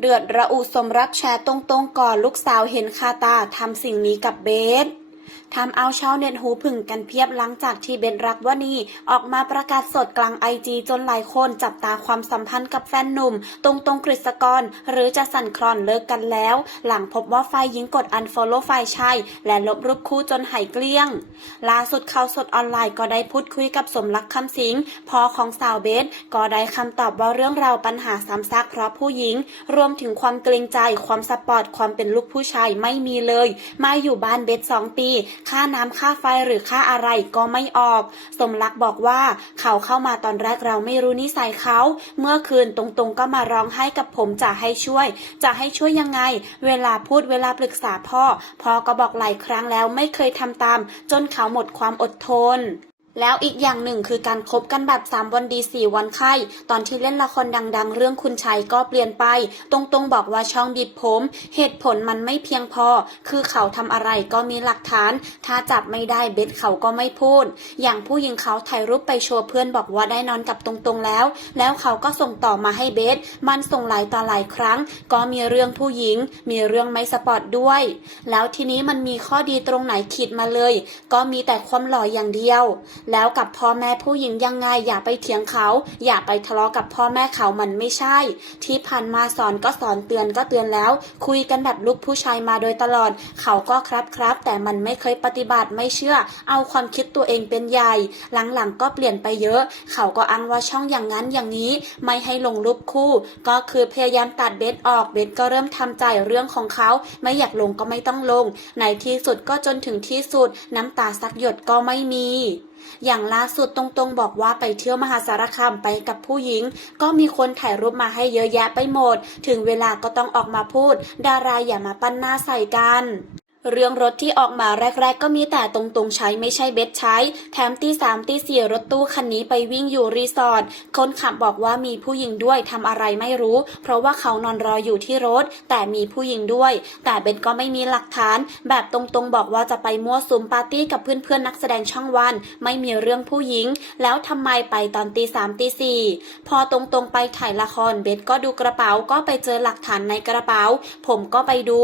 เดือดระอุสมรักแชร์ตรงๆก่อนลูกสาวเห็นคาตาทำสิ่งนี้กับเบส ทำเอาชาวเน็ตหูผึ่งกันเพียบหลังจากที่เบนรักวนีออกมาประกาศสดกลางไอจีจนหลายคนจับตาความสัมพันธ์กับแฟนหนุ่ม ตรงตรงกฤษกร หรือจะสั่นคลอนเลิกกันแล้ว หลังพบว่าฝ่ายหญิงกดอันฟอลโล่ฝ่ายชายและลบรูปคู่จนหายเกลี้ยง ล่าสุดข่าวสดออนไลน์ก็ได้พูดคุยกับสมรักคำสิงพ่อของสาวเบสก็ได้คำตอบว่าเรื่องราวปัญหาซ้ำซากเพราะผู้หญิง รวมถึงความเกรงใจความสปอร์ตความเป็นลูกผู้ชายไม่มีเลย มาอยู่บ้านเบสสองปีค่าน้ำค่าไฟหรือค่าอะไรก็ไม่ออก สมรักบอกว่าเขาเข้ามาตอนแรกเราไม่รู้นิสัยเขา เมื่อคืนตรงๆก็มาร้องไห้กับผมจะให้ช่วย จะให้ช่วยยังไง เวลาพูดเวลาปรึกษาพ่อ พ่อก็บอกหลายครั้งแล้วไม่เคยทำตาม จนเขาหมดความอดทน แล้วอีกอย่างหนึ่งคือการคบกันแบบ 3 วันดี 4 วันไข้ ตอนที่เล่นละครดัง ๆ เรื่องคุณชัยก็เปลี่ยนไป ตรงๆบอกว่าช่องบีบผม เหตุผลมันไม่เพียงพอ คือเขาทำอะไรก็มีหลักฐาน ถ้าจับไม่ได้เบสเขาก็ไม่พูด อย่างผู้หญิงเขาถ่ายรูปไปโชว์เพื่อนบอกว่าได้นอนกับตรงๆแล้ว แล้วเขาก็ส่งต่อมาให้เบส มันส่งหลายต่อหลายครั้ง ก็มีเรื่องผู้หญิง มีเรื่องไม่สปอร์ตด้วย แล้วทีนี้มันมีข้อดีตรงไหนคิดมาเลย ก็มีแต่ความหล่ออย่างเดียวแล้วกับพ่อแม่ผู้หญิงยังไงอย่าไปเถียงเขา อย่าไปทะเลาะกับพ่อแม่เขามันไม่ใช่ ที่ผ่านมาสอนก็สอนเตือนก็เตือนแล้ว คุยกันแบบลูกผู้ชายมาโดยตลอด เขาก็ครับครับ แต่มันไม่เคยปฏิบัติไม่เชื่อ เอาความคิดตัวเองเป็นใหญ่ หลังๆก็เปลี่ยนไปเยอะ เขาก็อ้างว่าช่องอย่างนั้นอย่างนี้ ไม่ให้ลงรูปคู่ ก็คือพยายามตัดเบสออกเบสก็เริ่มทำใจเรื่องของเขา ไม่อยากลงก็ไม่ต้องลง ในที่สุดก็จนถึงที่สุด น้ำตาสักหยดก็ไม่มีอย่างล่าสุดตรงๆบอกว่าไปเที่ยวมหาสารคามไปกับผู้หญิง ก็มีคนถ่ายรูปมาให้เยอะแยะไปหมด ถึงเวลาก็ต้องออกมาพูด ดาราอย่ามาปั้นหน้าใส่กัน เรื่องรถที่ออกมาแรก ๆ ก็มีแต่ตรงๆใช้ไม่ใช่เบสใช้ แถมตีสามตีสี่รถตู้คันนี้ไปวิ่งอยู่รีสอร์ทคนขับบอกว่ามีผู้หญิงด้วยทำอะไรไม่รู้ เพราะว่าเขานอนรออยู่ที่รถ แต่มีผู้หญิงด้วย แต่เบนก็ไม่มีหลักฐาน แบบตรงๆบอกว่าจะไปมั่วสุมปาร์ตี้กับเพื่อนๆนักแสดงช่องวัน ไม่มีเรื่องผู้หญิง แล้วทำไมไปตอนตีสามตีสี่พอตรงๆไปถ่ายละครเบนก็ดูกระเป๋าก็ไปเจอหลักฐานในกระเป๋า ผมก็ไปดู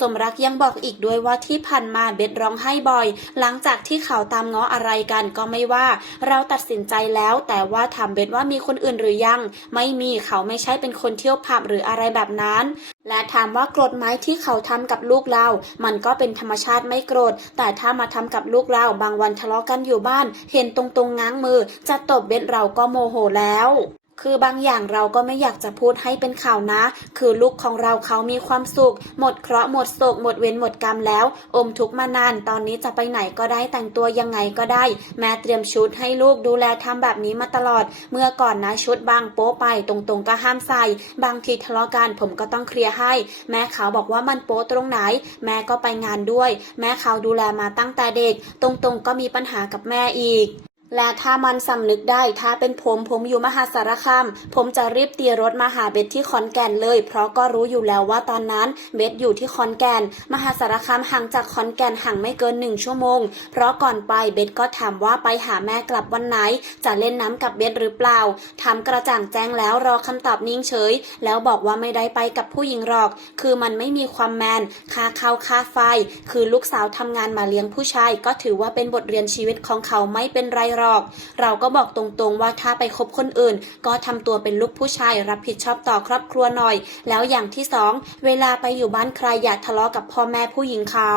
สมรักยังบอกอีกด้วยว่าที่ผ่านมาเบสร้องไห้บ่อย หลังจากที่เขาตามง้ออะไรกันก็ไม่ว่า เราตัดสินใจแล้ว แต่ว่าถามเบสว่ามีคนอื่นหรือยัง ไม่มีเขาไม่ใช่เป็นคนเที่ยวผับหรืออะไรแบบนั้นและถามว่าโกรธไหมที่เขาทำกับลูกเรา มันก็เป็นธรรมชาติไม่โกรธ แต่ถ้ามาทำกับลูกเรา บางวันทะเลาะกันอยู่บ้าน เห็นตรงๆง้างมือ จะตบเบสเราก็โมโหแล้ว คือบางอย่างเราก็ไม่อยากจะพูดให้เป็นข่าวนะ คือลูกของเราเขามีความสุข หมดเคราะห์หมดโศกหมดเวรหมดกรรมแล้ว อมทุกข์มานาน ตอนนี้จะไปไหนก็ได้แต่งตัวยังไงก็ได้ แม่เตรียมชุดให้ลูกดูแลทำแบบนี้มาตลอด เมื่อก่อนนะชุดบางโป๊ไปตรงๆก็ห้ามใส่ บางทีทะเลาะกันผมก็ต้องเคลียร์ให้ แม่เขาบอกว่ามันโป๊ตรงไหน แม่ก็ไปงานด้วย แม่เขาดูแลมาตั้งแต่เด็ก ตรงๆก็มีปัญหากับแม่อีก และถ้ามันสำนึกได้ ถ้าเป็นผมผมอยู่มหาสารคาม ผมจะรีบตีรถมาหาเบสที่ขอนแก่นเลย เพราะก็รู้อยู่แล้วว่าตอนนั้นเบสอยู่ที่ขอนแก่น มหาสารคามห่างจากขอนแก่นห่างไม่เกินหนึ่งชั่วโมง เพราะก่อนไปเบสก็ถามว่าไปหาแม่กลับวันไหน จะเล่นน้ำกับเบสหรือเปล่าถามกระจ่างแจ้งแล้วรอคำตอบนิ่งเฉย แล้วบอกว่าไม่ได้ไปกับผู้หญิงหรอก คือมันไม่มีความแมนค่าข้าวค่าไฟ คือลูกสาวทำงานมาเลี้ยงผู้ชาย ก็ถือว่าเป็นบทเรียนชีวิตของเขาไม่เป็นไรหรอก เราก็บอกตรงๆว่าถ้าไปคบคนอื่น ก็ทำตัวเป็นลูกผู้ชายรับผิดชอบต่อครอบครัวหน่อย แล้วอย่างที่สองเวลาไปอยู่บ้านใครอย่าทะเลาะกับพ่อแม่ผู้หญิงเขา